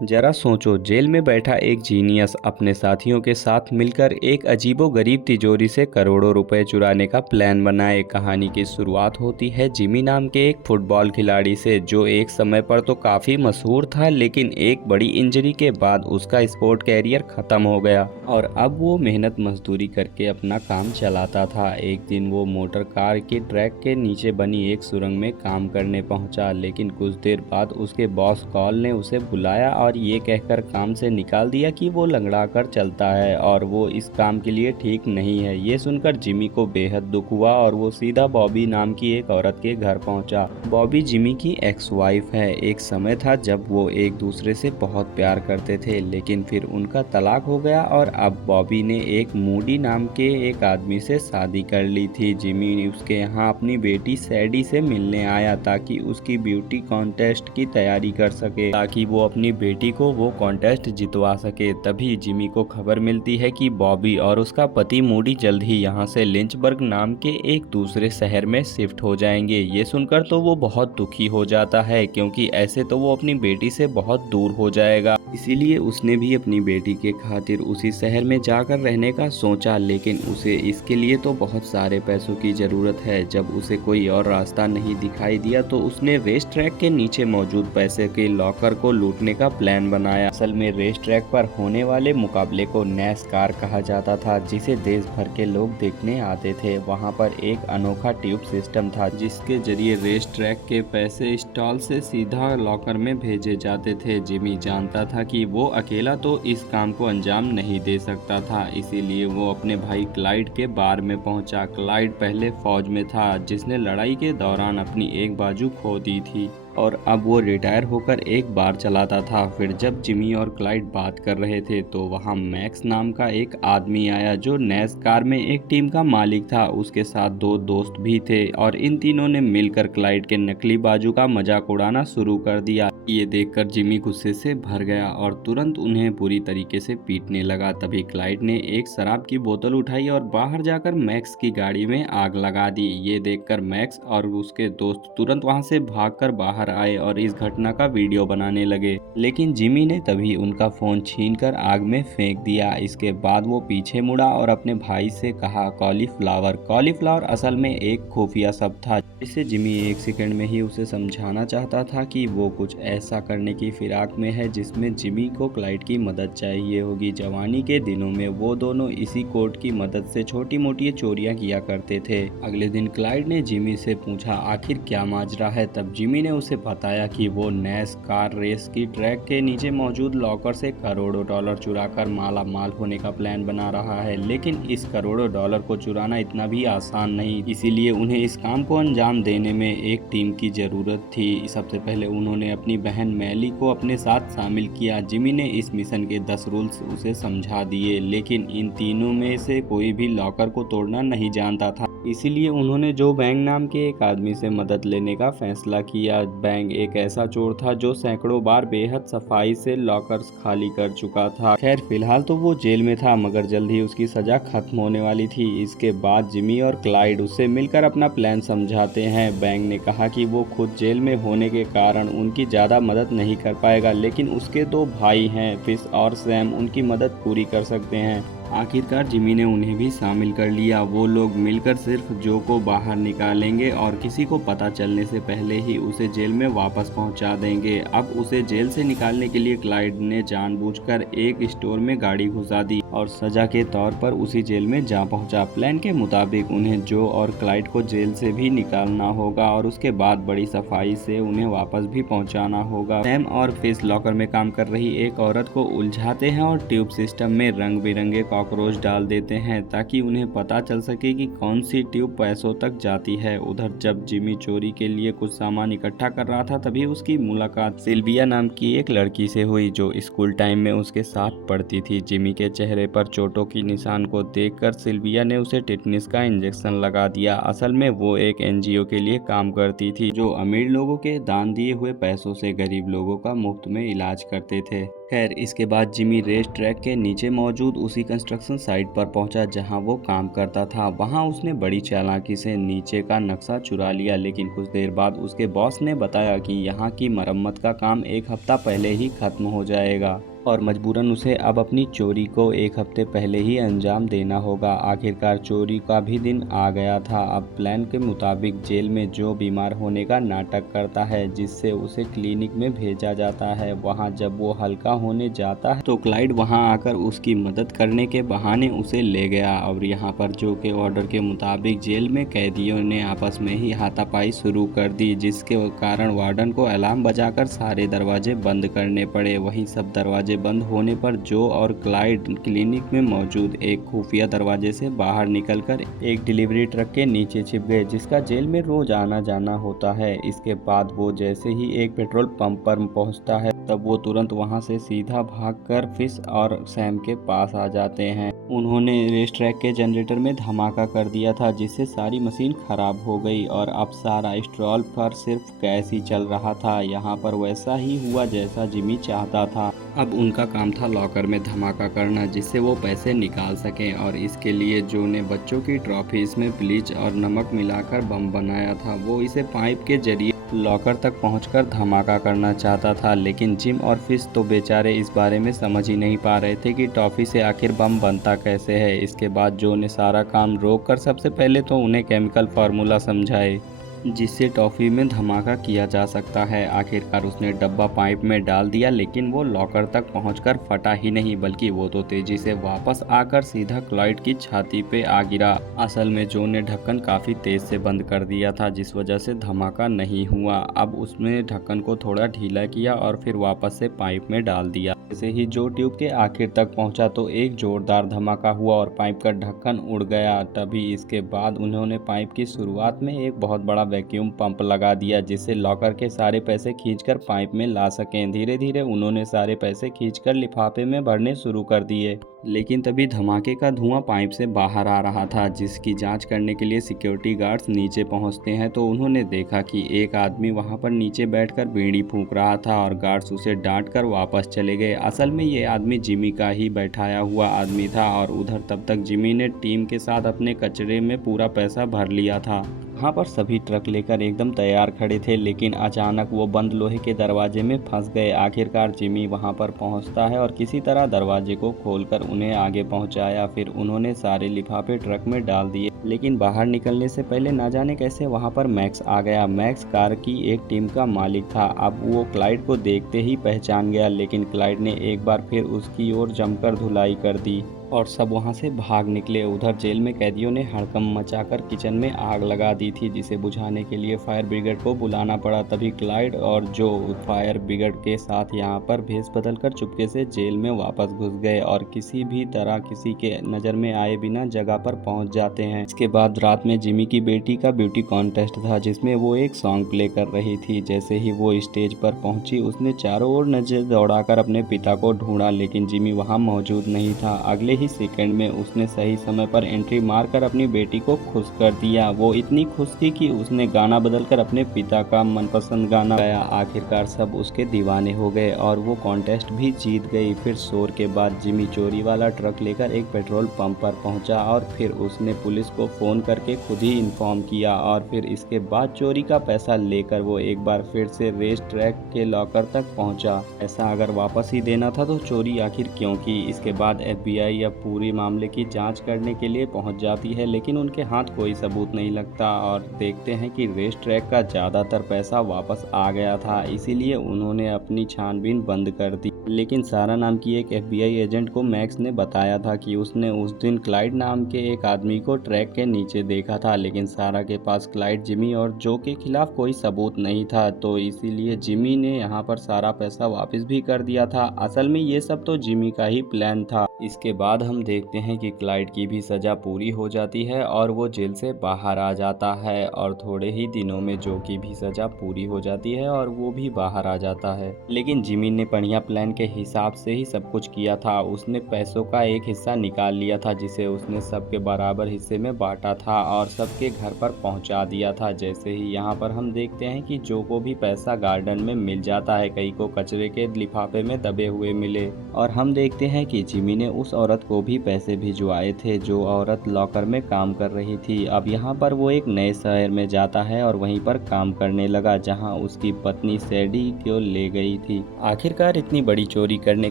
जरा सोचो, जेल में बैठा एक जीनियस अपने साथियों के साथ मिलकर एक अजीबोगरीब तिजोरी से करोड़ों रुपए चुराने का प्लान बनाए। कहानी की शुरुआत होती है जिमी नाम के एक फुटबॉल खिलाड़ी से, जो एक समय पर तो काफी मशहूर था, लेकिन एक बड़ी इंजरी के बाद उसका स्पोर्ट कैरियर खत्म हो गया और अब वो मेहनत मजदूरी करके अपना काम चलाता था। एक दिन वो मोटर कार की ट्रैक के नीचे बनी एक सुरंग में काम करने पहुंचा, लेकिन कुछ देर बाद उसके बॉस कॉल ने उसे बुलाया और ये कहकर काम से निकाल दिया कि वो लंगड़ा कर चलता है और वो इस काम के लिए ठीक नहीं है। ये सुनकर जिमी को बेहद दुख हुआ और वो सीधा बॉबी नाम की एक औरत के घर पहुंचा। बॉबी जिमी की एक्स वाइफ है। एक समय था जब वो एक दूसरे से बहुत प्यार करते थे, लेकिन फिर उनका तलाक हो गया और अब बॉबी ने एक मूडी नाम के एक आदमी से शादी कर ली थी। जिमी उसके यहाँ अपनी बेटी सैडी से मिलने आया ताकि उसकी ब्यूटी कॉन्टेस्ट की तैयारी कर सके, ताकि वो अपनी बेटी को वो कॉन्टेस्ट जितवा सके। तभी जिमी को खबर मिलती है कि बॉबी और उसका पति मूडी जल्द ही यहाँ से लिंचबर्ग नाम के एक दूसरे शहर में शिफ्ट हो जाएंगे। ये सुनकर तो वो बहुत दुखी हो जाता है, क्योंकि ऐसे तो वो अपनी बेटी से बहुत दूर हो जाएगा। इसीलिए उसने भी अपनी बेटी के खातिर उसी शहर में जाकर रहने का सोचा, लेकिन उसे इसके लिए तो बहुत सारे पैसों की जरूरत है। जब उसे कोई और रास्ता नहीं दिखाई दिया तो उसने रेस ट्रैक के नीचे मौजूद पैसे के लॉकर को लूटने का प्लान बनाया। असल में रेस ट्रैक पर होने वाले मुकाबले को नैसकार कहा जाता था, जिसे देश भर के लोग देखने आते थे। वहां पर एक अनोखा ट्यूब सिस्टम था, जिसके जरिए रेस ट्रैक के पैसे स्टॉल से सीधा लॉकर में भेजे जाते थे। जिमी जानता था कि वो अकेला तो इस काम को अंजाम नहीं दे सकता था, इसीलिए वो अपने भाई क्लाइड के बार में पहुंचा। क्लाइड पहले फौज में था, जिसने लड़ाई के दौरान अपनी एक बाजू खो दी थी और अब वो रिटायर होकर एक बार चलाता था। फिर जब जिमी और क्लाइड बात कर रहे थे तो वहाँ मैक्स नाम का एक आदमी आया, जो नैसकार में एक टीम का मालिक था। उसके साथ दो दोस्त भी थे और इन तीनों ने मिलकर क्लाइड के नकली बाजू का मजाक उड़ाना शुरू कर दिया। ये देखकर जिमी गुस्से से भर गया और तुरंत उन्हें बुरी तरीके से पीटने लगा। तभी क्लाइड ने एक शराब की बोतल उठाई और बाहर जाकर मैक्स की गाड़ी में आग लगा दी। ये देखकर मैक्स और उसके दोस्त तुरंत वहाँ से भागकर बाहर आए और इस घटना का वीडियो बनाने लगे, लेकिन जिमी ने तभी उनका फोन छीनकर आग में फेंक दिया। इसके बाद वो पीछे मुड़ा और अपने भाई से कहा, कॉलीफ्लावर। कॉलीफ्लावर असल में एक खुफिया शब्द था, जिसे जिमी एक सेकंड में ही उसे समझाना चाहता था कि वो कुछ ऐसा करने की फिराक में है जिसमें जिमी को क्लाइड की मदद चाहिए होगी। जवानी के दिनों में वो दोनों इसी कोड की मदद से छोटी मोटी चोरियां किया करते थे। अगले दिन क्लाइड ने जिमी से पूछा, आखिर क्या माजरा है। तब जिमी ने उसे बताया कि वो नैसकार रेस की ट्रैक के नीचे मौजूद लॉकर से करोड़ों डॉलर चुराकर माला माल होने का प्लान बना रहा है, लेकिन इस करोड़ों डॉलर को चुराना इतना भी आसान नहीं। इसीलिए उन्हें इस काम को अंजाम देने में एक टीम की जरूरत थी। सबसे पहले उन्होंने अपनी बहन मैली को अपने साथ शामिल किया। जिमी ने इस मिशन के 10 रूल्स उसे समझा दिए, लेकिन इन तीनों में से कोई भी लॉकर को तोड़ना नहीं जानता था। इसीलिए उन्होंने जो बैंग नाम के एक आदमी से मदद लेने का फैसला किया। बैंग एक ऐसा चोर था जो सैकड़ों बार बेहद सफाई से लॉकर्स खाली कर चुका था। खैर, फिलहाल तो वो जेल में था, मगर जल्द ही उसकी सजा खत्म होने वाली थी। इसके बाद जिमी और क्लाइड उससे मिलकर अपना प्लान समझाते हैं। बैंग ने कहा कि वो खुद जेल में होने के कारण उनकी ज्यादा मदद नहीं कर पाएगा, लेकिन उसके दो भाई हैं, फिश और सैम, उनकी मदद पूरी कर सकते हैं। आखिरकार जिमी ने उन्हें भी शामिल कर लिया। वो लोग मिलकर सिर्फ जो को बाहर निकालेंगे और किसी को पता चलने से पहले ही उसे जेल में वापस पहुंचा देंगे। अब उसे जेल से निकालने के लिए क्लाइड ने जानबूझकर एक स्टोर में गाड़ी घुसा दी और सजा के तौर पर उसी जेल में जा पहुंचा। प्लान के मुताबिक उन्हें जो और क्लाइड को जेल से भी निकालना होगा और उसके बाद बड़ी सफाई से उन्हें वापस भी पहुंचाना होगा। सैम और फिश लॉकर में काम कर रही एक औरत को उलझाते हैं और ट्यूब सिस्टम में रंग बिरंगे कॉकरोच डाल देते हैं ताकि उन्हें पता चल सके कि कौन सी ट्यूब पैसों तक जाती है। उधर जब जिमी चोरी के लिए कुछ सामान इकट्ठा कर रहा था, तभी उसकी मुलाकात सिल्विया नाम की एक लड़की से हुई, जो स्कूल टाइम में उसके साथ पढ़ती थी। जिमी के चेहरे पर चोटों की निशान को देखकर सिल्विया ने उसे टिटनिस का इंजेक्शन लगा दिया। असल में वो एक एनजीओ के लिए काम करती थी, जो अमीर लोगों के दान दिए हुए पैसों से गरीब लोगों का मुफ्त में इलाज करते थे। खैर इसके बाद जिमी रेस ट्रैक के नीचे मौजूद उसी कंस्ट्रक्शन साइट पर पहुंचा जहां वो काम करता था। वहां उसने बड़ी चालाकी से नीचे का नक्शा चुरा लिया, लेकिन कुछ देर बाद उसके बॉस ने बताया कि यहाँ की मरम्मत का काम एक हफ्ता पहले ही खत्म हो जाएगा और मजबूरन उसे अब अपनी चोरी को एक हफ्ते पहले ही अंजाम देना होगा। आखिरकार चोरी का भी दिन आ गया था। अब प्लान के मुताबिक जेल में जो बीमार होने का नाटक करता है, जिससे उसे क्लिनिक में भेजा जाता है, वहां जब वो हल्का होने जाता है तो क्लाइड वहां आकर उसकी मदद करने के बहाने उसे ले गया। और यहाँ पर जो के ऑर्डर के मुताबिक जेल में कैदियों ने आपस में ही हाथापाई शुरू कर दी, जिसके कारण वार्डन को अलार्म बजाकर सारे दरवाजे बंद करने पड़े। वहीं सब दरवाजे बंद होने पर जो और क्लाइड क्लिनिक में मौजूद एक खुफिया दरवाजे से बाहर निकलकर एक डिलीवरी ट्रक के नीचे छिप गए, जिसका जेल में रोज आना जाना होता है। इसके बाद वो जैसे ही एक पेट्रोल पंप पर पहुंचता है, तब वो तुरंत वहां से सीधा भागकर फिश और सैम के पास आ जाते हैं। उन्होंने रेस ट्रैक के जनरेटर में धमाका कर दिया था, जिससे सारी मशीन खराब हो गई और अब सारा स्ट्रॉल पर सिर्फ गैस ही चल रहा था। यहाँ पर वैसा ही हुआ जैसा जिमी चाहता था। अब उनका काम था लॉकर में धमाका करना, जिससे वो पैसे निकाल सकें, और इसके लिए जो ने बच्चों की ट्रॉफी इसमें ब्लीच और नमक मिलाकर बम बनाया था, वो इसे पाइप के जरिए लॉकर तक पहुंचकर धमाका करना चाहता था। लेकिन जिम और फिश तो बेचारे इस बारे में समझ ही नहीं पा रहे थे कि टॉफी से आखिर बम बनता कैसे है। इसके बाद जो ने सारा काम रोक कर सबसे पहले तो उन्हें केमिकल फार्मूला समझाए, जिससे टॉफ़ी में धमाका किया जा सकता है। आखिरकार उसने डब्बा पाइप में डाल दिया, लेकिन वो लॉकर तक पहुंचकर फटा ही नहीं, बल्कि वो तो तेजी से वापस आकर सीधा क्लाइड की छाती पे आ गिरा। असल में जो ने ढक्कन काफ़ी तेज से बंद कर दिया था, जिस वजह से धमाका नहीं हुआ। अब उसने ढक्कन को थोड़ा ढीला किया और फिर वापस से पाइप में डाल दिया। जैसे ही जो ट्यूब के आखिर तक पहुंचा तो एक जोरदार धमाका हुआ और पाइप का ढक्कन उड़ गया। तभी इसके बाद उन्होंने पाइप की शुरुआत में एक बहुत बड़ा वैक्यूम पंप लगा दिया, जिससे लॉकर के सारे पैसे खींचकर पाइप में ला सकें। धीरे धीरे उन्होंने सारे पैसे खींचकर लिफाफे में भरने शुरू कर दिए, लेकिन तभी धमाके का धुआं पाइप से बाहर आ रहा था, जिसकी जांच करने के लिए सिक्योरिटी गार्ड्स नीचे पहुंचते हैं तो उन्होंने देखा कि एक आदमी वहां पर नीचे बैठकर बीड़ी फूंक रहा था और गार्ड्स उसे डांटकर वापस चले गए। असल में ये आदमी जिमी का ही बैठाया हुआ आदमी था और उधर तब तक जिमी ने टीम के साथ अपने कचरे में पूरा पैसा भर लिया था। वहाँ पर सभी ट्रक लेकर एकदम तैयार खड़े थे, लेकिन अचानक वो बंद लोहे के दरवाजे में फंस गए। आखिरकार जिमी वहाँ पर पहुँचता है और किसी तरह दरवाजे को खोलकर उन्हें आगे पहुँचाया। फिर उन्होंने सारे लिफाफे ट्रक में डाल दिए, लेकिन बाहर निकलने से पहले ना जाने कैसे वहाँ पर मैक्स आ गया। मैक्स कार की एक टीम का मालिक था। अब वो क्लाइड को देखते ही पहचान गया, लेकिन क्लाइड ने एक बार फिर उसकी ओर जमकर धुलाई कर दी और सब वहां से भाग निकले। उधर जेल में कैदियों ने हड़कंप मचाकर किचन में आग लगा दी थी, जिसे बुझाने के लिए फायर ब्रिगेड को बुलाना पड़ा। तभी क्लाइड और जो फायर ब्रिगेड के साथ यहां पर भेस बदलकर चुपके से जेल में वापस घुस गए और किसी भी तरह किसी के नज़र में आए बिना जगह पर पहुंच जाते हैं। इसके बाद रात में जिमी की बेटी का ब्यूटी कॉन्टेस्ट था, जिसमें वो एक सॉन्ग प्ले कर रही थी। जैसे ही वो स्टेज पर पहुंची, उसने चारों ओर नजर दौड़ाकर अपने पिता को ढूंढा, लेकिन जिमी वहां मौजूद नहीं था। अगले ही सेकंड में उसने सही समय पर एंट्री मारकर अपनी बेटी को खुश कर दिया। वो इतनी खुश थी कि उसने गाना बदलकर अपने पिता का मनपसंद गाना गाया। आखिरकार सब उसके दीवाने हो गए और वो कॉन्टेस्ट भी जीत गई। फिर शोर के बाद जिमी चोरी वाला ट्रक लेकर एक पेट्रोल पंप पर पहुंचा और फिर उसने पुलिस को फोन करके खुद ही इन्फॉर्म किया और फिर इसके बाद चोरी का पैसा लेकर वो एक बार फिर से रेस ट्रैक के लॉकर तक पहुंचा। ऐसा अगर वापस ही देना था तो चोरी आखिर क्यों की। इसके बाद FBI अब पूरी मामले की जांच करने के लिए पहुंच जाती है, लेकिन उनके हाथ कोई सबूत नहीं लगता और देखते हैं कि रेस ट्रैक का ज़्यादातर पैसा वापस आ गया था, इसीलिए उन्होंने अपनी छानबीन बंद कर दी। लेकिन सारा नाम की एक FBI एजेंट को मैक्स ने बताया था कि उसने उस दिन क्लाइड नाम के एक आदमी को ट्रैक के नीचे देखा था, लेकिन सारा के पास क्लाइड, जिमी और जो के खिलाफ कोई सबूत नहीं था, तो इसीलिए जिमी ने यहाँ पर सारा पैसा वापस भी कर दिया था। असल में ये सब तो जिमी का ही प्लान था। इसके बाद बाद हम देखते हैं कि क्लाइड की भी सज़ा पूरी हो जाती है और वो जेल से बाहर आ जाता है और थोड़े ही दिनों में जो की भी सज़ा पूरी हो जाती है और वो भी बाहर आ जाता है। लेकिन जिमी ने बढ़िया प्लान के हिसाब से ही सब कुछ किया था। उसने पैसों का एक हिस्सा निकाल लिया था जिसे उसने सबके बराबर हिस्से में बांटा था और सबके घर पर पहुंचा दिया था। जैसे ही यहाँ पर हम देखते हैं कि जो को भी पैसा गार्डन में मिल जाता है, कई को कचरे के लिफाफे में दबे हुए मिले और हम देखते हैं कि जिमी ने उस औरत को भी पैसे भिजवाए थे जो औरत लॉकर में काम कर रही थी। अब यहाँ पर वो एक नए शहर में जाता है और वहीं पर काम करने लगा जहाँ उसकी पत्नी सैडी को ले गई थी। आखिरकार इतनी बड़ी चोरी करने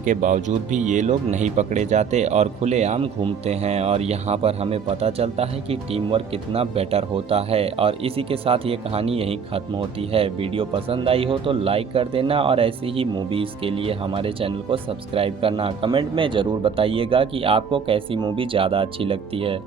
के बावजूद भी ये लोग नहीं पकड़े जाते और खुलेआम घूमते हैं और यहाँ पर हमें पता चलता है कि टीम वर्क कितना बेटर होता है। और इसी के साथ ये कहानी यहीं खत्म होती है। वीडियो पसंद आई हो तो लाइक कर देना और ऐसी ही मूवीज़ के लिए हमारे चैनल को सब्सक्राइब करना। कमेंट में ज़रूर बताइएगा कि आपको कैसी मूवी ज़्यादा अच्छी लगती है।